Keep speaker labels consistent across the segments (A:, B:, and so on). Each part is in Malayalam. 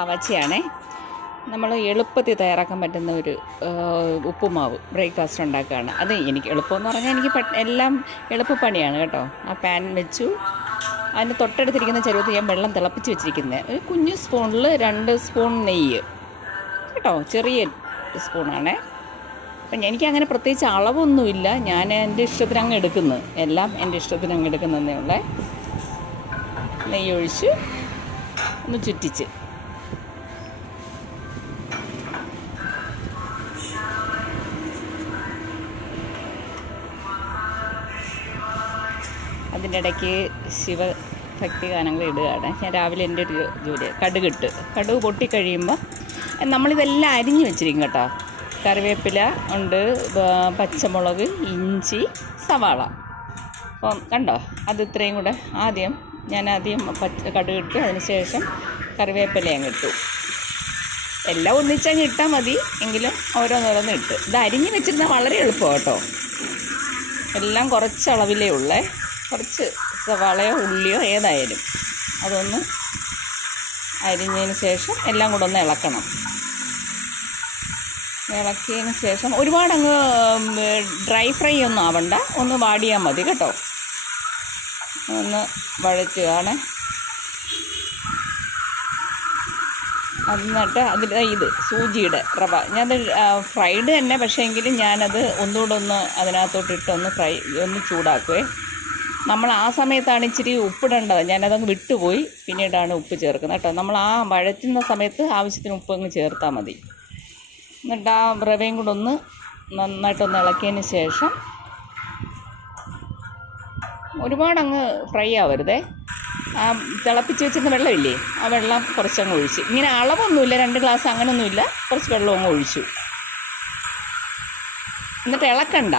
A: അവച്ചയാണേ. നമ്മൾ എളുപ്പത്തിൽ തയ്യാറാക്കാൻ പറ്റുന്ന ഒരു ഉപ്പുമാവ് ബ്രേക്ക്ഫാസ്റ്റ് ഉണ്ടാക്കുകയാണ്. അത് എനിക്ക് എളുപ്പമെന്ന് പറഞ്ഞാൽ എനിക്ക് എല്ലാം എളുപ്പപ്പണിയാണ് കേട്ടോ. ആ പാൻ വെച്ചു. അതിന് തൊട്ടടുത്തിരിക്കുന്ന ചെരുവത്ത് ഞാൻ വെള്ളം തിളപ്പിച്ച് വെച്ചിരിക്കുന്നത് ഒരു കുഞ്ഞു സ്പൂണിൽ രണ്ട് സ്പൂൺ നെയ്യ്. കേട്ടോ ചെറിയ സ്പൂണാണേ. അപ്പം എനിക്ക് അങ്ങനെ പ്രത്യേകിച്ച് അളവൊന്നുമില്ല. ഞാൻ എന്റെ ഇഷ്ടത്തിന് അങ്ങ് എടുക്കുന്നു. എല്ലാം എന്റെ ഇഷ്ടത്തിന് അങ്ങ് എടുക്കുന്നതേ ഉള്ളേ. നെയ്യ് ഒഴിച്ച് ഒന്ന് ചുറ്റിച്ച്. അതിന്റെ ഇടയ്ക്ക് ശിവഭക്തി ഗാനങ്ങൾ ഇടുകയാണ്. ഞാൻ രാവിലെ എന്റെ ഒരു ജോലി കടുക് ഇട്ട് കടുക് പൊട്ടിക്കഴിയുമ്പോൾ നമ്മളിതെല്ലാം അരിഞ്ഞു വെച്ചിരിക്കും കേട്ടോ. കറിവേപ്പില ഉണ്ട് പച്ചമുളക് ഇഞ്ചി സവാള. അപ്പോൾ കണ്ടോ? അത് ഇത്രയും കൂടെ ആദ്യം ഞാൻ ആദ്യം പച്ച കടുകിട്ട് അതിന് ശേഷം ഞാൻ ഇട്ടു. എല്ലാം ഒന്നിച്ചങ്ങ് ഇട്ടാൽ മതി. എങ്കിലും ഓരോന്നോരോന്ന് ഇട്ട്. ഇത് അരിഞ്ഞ് വെച്ചിരുന്നാൽ വളരെ എളുപ്പമാണ് കേട്ടോ. എല്ലാം കുറച്ച് അളവിലേ ഉള്ളേ. കുറച്ച് സവാളയോ ഉള്ളിയോ ഏതായാലും അതൊന്ന് അരിഞ്ഞതിന് ശേഷം എല്ലാം കൂടെ ഒന്ന് ഇളക്കണം. ഇളക്കിയതിന് ശേഷം ഒരുപാട് അങ്ങ് ഡ്രൈ ഫ്രൈ ഒന്നും ആവണ്ട. ഒന്ന് വാടിയാൽ മതി കേട്ടോ. ഒന്ന് വഴറ്റുകയാണ്. എന്നിട്ട് അതിൽ ഇത് സൂചിയുടെ റവ. ഞാനത് ഫ്രൈഡ് തന്നെ പക്ഷേ എങ്കിലും ഞാനത് ഒന്നുകൂടെ ഒന്ന് അതിനകത്തോട്ടിട്ടൊന്ന് ഫ്രൈ ഒന്ന് ചൂടാക്കുവേ. നമ്മൾ ആ സമയത്താണ് ഇച്ചിരി ഉപ്പിടേണ്ടത്. ഞാനതങ്ങ് വിട്ടുപോയി. പിന്നീടാണ് ഉപ്പ് ചേർക്കുന്നത് കേട്ടോ. നമ്മൾ ആ വഴറ്റുന്ന സമയത്ത് ആവശ്യത്തിന് ഉപ്പ് അങ്ങ് ചേർത്താൽ മതി. എന്നിട്ട് ആ റവയും കൂടെ ഒന്ന് നന്നായിട്ടൊന്ന് ഇളക്കിയതിന് ശേഷം ഒരുപാട് അങ്ങ് ഫ്രൈ ആവരുതേ. ആ തിളപ്പിച്ച് വെച്ചിരുന്ന വെള്ളമില്ലേ? ആ വെള്ളം കുറച്ചങ്ങ് ഒഴിച്ച്. ഇങ്ങനെ അളവൊന്നുമില്ല. രണ്ട് ഗ്ലാസ് അങ്ങനെയൊന്നുമില്ല കുറച്ച് വെള്ളം അങ്ങ് ഒഴിച്ചു. എന്നിട്ട് ഇളക്കണ്ട.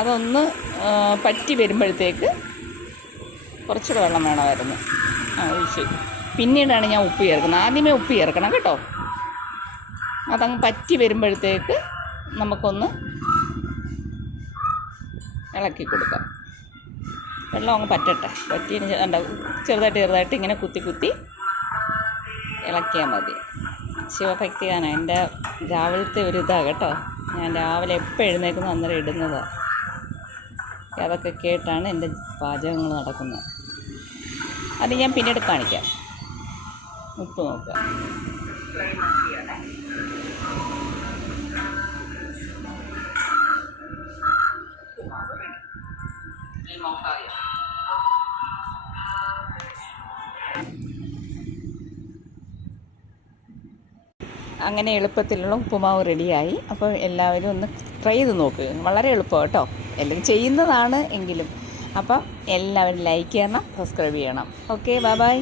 A: അതൊന്ന് പറ്റി വരുമ്പോഴത്തേക്ക് കുറച്ചുകൂടെ വെള്ളം വേണമായിരുന്നു. ആ ഒഴിച്ച് പിന്നീടാണ് ഞാൻ ഉപ്പ് ചേർക്കുന്നത്. ആദ്യമേ ഉപ്പ് ചേർക്കണം കേട്ടോ. അതങ്ങ് പറ്റി വരുമ്പോഴത്തേക്ക് നമുക്കൊന്ന് ഇളക്കി കൊടുക്കാം. വെള്ളം അങ്ങ് പറ്റട്ടെ. പറ്റി ചെറുതായിട്ട് ചെറുതായിട്ട് ഇങ്ങനെ കുത്തി കുത്തി ഇളക്കിയാൽ മതി. ശിവഭക്തിയാണ്. എന്റെ രാവിലത്തെ ഒരു ഇതാണ് കേട്ടോ. ഞാൻ രാവിലെ എപ്പോൾ എഴുന്നേക്കുന്നു അന്നേരം ഇടുന്നതാണ് അതൊക്കെ കേട്ടാണ് എന്റെ പാചകങ്ങൾ നടക്കുന്നത്. അത് ഞാൻ പിന്നീട് കാണിക്കാം. ഉപ്പ് നോക്കാം. അങ്ങനെ എളുപ്പത്തിലുള്ള ഉപ്പുമാവ് റെഡിയായി. അപ്പോൾ എല്ലാവരും ഒന്ന് ട്രൈ ചെയ്ത് നോക്കുക വളരെ എളുപ്പം കേട്ടോ. അല്ലെങ്കിൽ ചെയ്യുന്നതാണ് എങ്കിലും. അപ്പം എല്ലാവരും ലൈക്ക് ചെയ്യണം സബ്സ്ക്രൈബ് ചെയ്യണം. Okay bye bye